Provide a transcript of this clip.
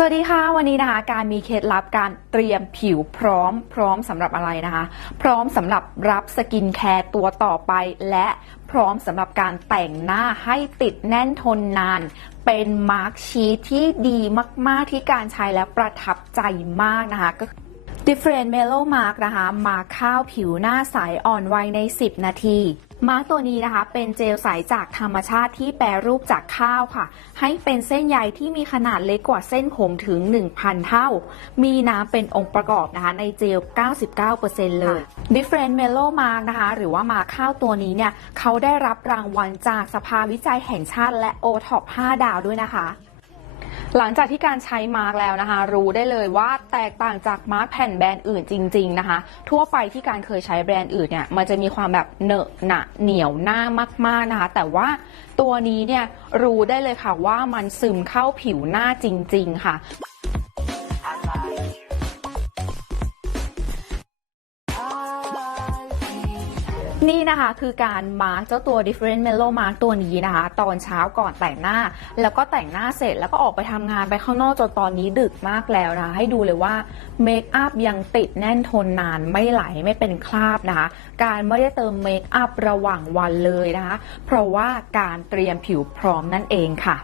สวัสดีค่ะ วันนี้นะคะ การมีเคล็ดลับการเตรียมผิวพร้อม พร้อมสำหรับอะไรนะคะ พร้อมสำหรับรับสกินแคร์ตัวต่อไป และพร้อมสำหรับการแต่งหน้าให้ติดแน่นทนนาน เป็นมาร์กชีทที่ดีมาก ๆ ที่การใช้แล้วประทับใจมากนะคะก็ Different Mellow Mark นะคะ มาข้าวผิวหน้าใสอ่อนวัยใน 10 นาที มาตัวนี้นะคะ เป็นเจลใสจากธรรมชาติที่แปรรูปจากข้าวค่ะ ให้เป็นเส้นใยที่มีขนาดเล็กกว่าเส้นผมถึง 1,000 เท่า มีน้ำเป็นองค์ประกอบนะคะในเจล 99%เลย Different Mellow Mark นะคะ หรือว่ามาข้าวตัวนี้เนี่ยเขาได้รับรางวัลจากสภาวิจัยแห่งชาติและ o t o p 5 ดาวด้วยนะคะ หลังจากที่การใช้มาร์กแล้วนะคะ รู้ได้เลยว่าแตกต่างจากมาร์กแผ่นแบรนด์อื่นจริง ๆนะคะ ทั่วไปที่การเคยใช้แบรนด์อื่นเนี่ยมันจะมีความแบบเหนอะหนะเหนียวหน้ามาก ๆนะคะ แต่ว่าตัวนี้เนี่ยรู้ได้เลยค่ะว่ามันซึมเข้าผิวหน้าจริง ๆ ค่ะ นี่นะคะคือการมาร์กเจ้าตัว different mellow mark ตัวนี้นะคะ ตอนเช้าก่อนแต่งหน้า แล้วก็แต่งหน้าเสร็จแล้วก็ออกไปทำงานไปข้างนอกจนตอนนี้ดึกมากแล้วนะคะ ให้ดูเลยว่าเมคอัพยังติดแน่นทนนานไม่ไหลไม่เป็นคราบนะคะ การไม่ได้เติมเมคอัพระหว่างวันเลยนะคะ เพราะว่าการเตรียมผิวพร้อมนั่นเองค่ะ